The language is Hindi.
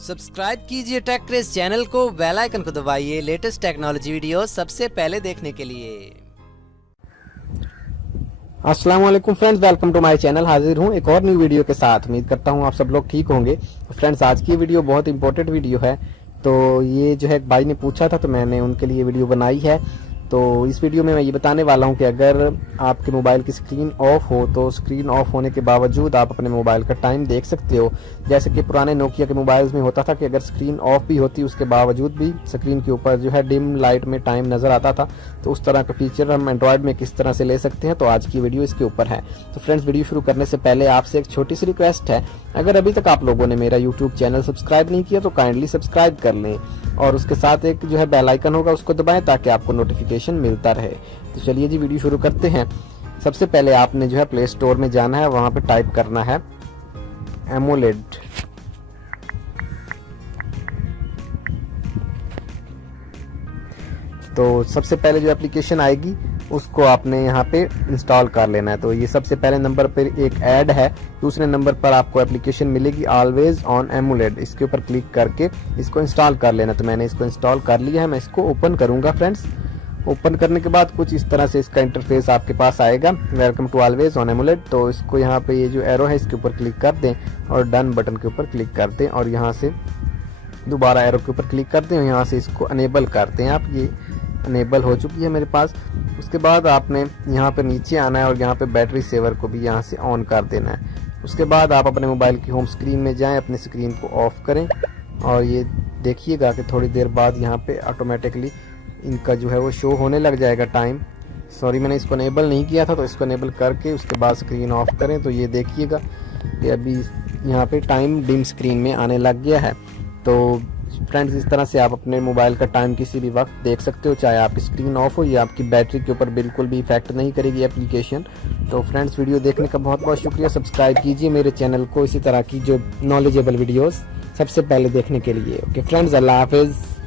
सब्सक्राइब कीजिए टेक क्रेज चैनल को, बेल आइकन को दबाइए लेटेस्ट टेक्नोलॉजी वीडियो सबसे पहले देखने के लिए। अस्सलाम वालेकुम friends, welcome to my channel. हाजिर हूँ एक और न्यू वीडियो के साथ। उम्मीद करता हूँ आप सब लोग ठीक होंगे। फ्रेंड्स, आज की वीडियो बहुत इंपॉर्टेंट वीडियो है। तो ये जो है एक भाई ने पूछा था तो मैंने उनके लिए वीडियो बनाई है। तो इस वीडियो में मैं ये बताने वाला हूँ कि अगर आपके मोबाइल की स्क्रीन ऑफ हो तो स्क्रीन ऑफ होने के बावजूद आप अपने मोबाइल का टाइम देख सकते हो। जैसे कि पुराने नोकिया के मोबाइल्स में होता था कि अगर स्क्रीन ऑफ भी होती उसके बावजूद भी स्क्रीन के ऊपर जो है डिम लाइट में टाइम नजर आता था। तो उस तरह का फीचर हम एंड्रॉयड में किस तरह से ले सकते हैं, तो आज की वीडियो इसके ऊपर है। तो फ्रेंड्स, वीडियो शुरू करने से पहले आपसे एक छोटी सी रिक्वेस्ट है, अगर अभी तक आप लोगों ने मेरा यूट्यूब चैनल सब्सक्राइब नहीं किया तो काइंडली सब्सक्राइब कर लें और उसके साथ एक जो है बेल आइकन होगा उसको दबाएं ताकि आपको नोटिफिकेशन मिलता रहे। तो चलिए जी वीडियो शुरू करते हैं। सबसे पहले आपने जो है प्ले स्टोर में जाना है, वहां पे टाइप करना है एमोलेड। तो सबसे पहले जो एप्लीकेशन आएगी उसको आपने यहाँ पे इंस्टॉल कर लेना है। तो ये सबसे पहले नंबर पर एक ऐड है, दूसरे नंबर पर आपको एप्लीकेशन मिलेगी ऑलवेज ऑन एमोलेड। इसके ऊपर क्लिक करके इसको इंस्टॉल कर लेना। तो मैंने इसको इंस्टॉल कर लिया है। मैं इसको ओपन करूंगा फ्रेंड्स। ओपन करने के बाद कुछ इस तरह से इसका इंटरफेस आपके पास आएगा, welcome to always on AMOLED. तो इसको यहाँ पे ये जो एरो है इसके ऊपर क्लिक कर दें और डन बटन के ऊपर क्लिक कर दें और यहाँ से दोबारा एरो के ऊपर क्लिक कर दें और यहाँ से इसको अनेबल कर दें। आप ये अनेबल हो चुकी है मेरे पास। उसके बाद आपने यहाँ पे नीचे आना है और यहाँ पे बैटरी सेवर को भी यहाँ से ऑन कर देना है। उसके बाद आप अपने मोबाइल की होम स्क्रीन में जाएं, अपनी स्क्रीन को ऑफ करें और ये देखिएगा कि थोड़ी देर बाद यहाँ पे ऑटोमेटिकली इनका जो है वो शो होने लग जाएगा टाइम। सॉरी, मैंने इसको अनेबल नहीं किया था, तो इसको अनेबल करके उसके बाद स्क्रीन ऑफ करें तो ये देखिएगा कि अभी यहाँ पे टाइम डिम स्क्रीन में आने लग गया है। तो फ्रेंड्स, इस तरह से आप अपने मोबाइल का टाइम किसी भी वक्त देख सकते हो, चाहे आपकी स्क्रीन ऑफ हो या आपकी बैटरी के ऊपर बिल्कुल भी इफेक्ट नहीं करेगी एप्लीकेशन। तो फ्रेंड्स, वीडियो देखने का बहुत बहुत शुक्रिया। सब्सक्राइब कीजिए मेरे चैनल को इसी तरह की जो नॉलेजेबल वीडियोस सबसे पहले देखने के लिए। ओके फ्रेंड्स, अल्लाह हाफिज़।